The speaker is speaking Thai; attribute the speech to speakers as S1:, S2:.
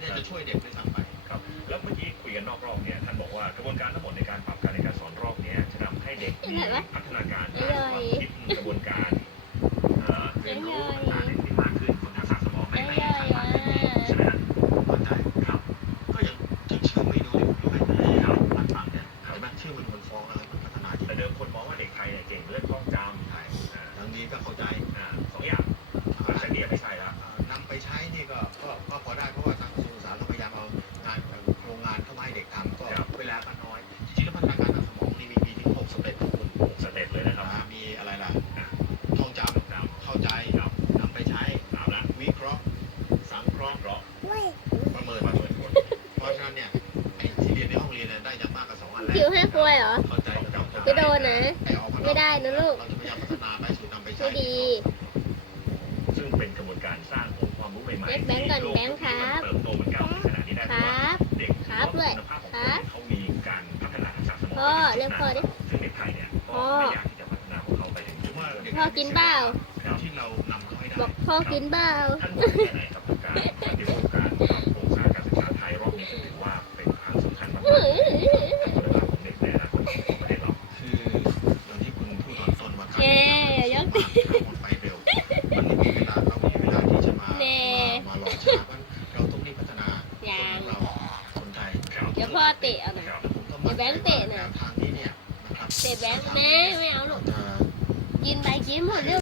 S1: เนี่ยจะช่วยเด็กด้วยซ้ำไป
S2: ครับแล้วเมื่อกี้คุยกันนอกรอบเนี่ยท่านบอกว่ากระบวนการทั้งหมดในการปรับการเรียนการสอนรอบนี้จะทำให้เด็กมีพัฒนาการด้านความคิดกระบวนการเรียนรู้ต่างๆที่มากขึ้นคนทักษะสมองไม่ได้มากขึ้นใช่ไหมเข้าใจครับ
S1: ก็ยังชื่อไม่ดูอยู่ไหมครับหลังฟังเนี่ยเห็นไหมชื่อมันฟ้องอะไรมันพัฒนาจริง
S2: แต่เดิมคนมองว่าเด็กไทยเนี่ยเก่งเรื่องท่องจำไทย
S1: ทั้งนี้ก็เข้าใจ
S2: สองอย่างแต่เนี่ยไม่ใช่แล้ว
S1: นำไปใช้นี่ก็พอได้เพราะว่าทางกระทรวงศึกษาเราพยายามเอางานโครงงานเข้ามาให้เด็กทำก็เวลาก็น้อยจริงๆแล้วพัฒนาการทางสมองนี่มีถึง6 สเต็ป
S2: สเต็ปเลยนะครับ
S1: มีอะไรล่ะท่องจำเข้าใจนำไปใช้วิเคราะห์สังเคราะห์ประเมินผลเพราะฉะนั้นเนี่ยไอ้ที่เรียนในห้องเรียนได้อย่างมากกับ2 อันแรก
S3: คิวให้คุยเหรอ
S1: เข้าใจ
S3: ก็โดนนะไม่ได้นะลูก
S1: เราจะพยายามพัฒนาไปสู่นำไปใช้
S3: ไม่ดี
S2: ซึ่งเป็นกระบวนการสร้างองค์ความรู้ใหม่ๆ
S3: แบงก์ก่อนแบงก์ครับ
S2: เติบโตเหมือนกันขนาดนี้ได้เพราะว่าเด็ก
S3: ครับด้วย
S2: ครับเขามีการพัฒนาทักษะสมอง
S3: พ่อเรียกพ่อดิ
S2: ซึ่งเด็กไทยเนี่ยก็ไม่อยากที่จะพัฒนาของเขาไปถึงจุด
S3: พ่อกินเปล่า
S1: ที่เรานำเขาให้ได้
S3: บอกพ่อกินเปล่า
S2: ท่านบอกยังไงกับการปฏิรูปการปรับโครงสร้างการศึกษาไทยรอบนี้ถือว่าเป็นครั้งสำคัญมากๆกับคุณภาพของเด็กในอนาคตของประเทศเรา
S1: คืออย่างที่คุณพูดตอนต้นว่าการ
S3: ยก
S1: หมดไปเร็วมันไม่มีเวลาเรามีเวลาที่จะมารอช้าเราต้องรีบพัฒนาเราคนไทย
S3: เดี๋ยวพ่อเตะเอาหน่อยเดี๋ยวแบงค์เตะหน่อย
S1: ทางนี้เนี่ยนะครับ
S3: เตะแบงค์แม่ไม่เอาหรอกกินไปกินหมดเร็ว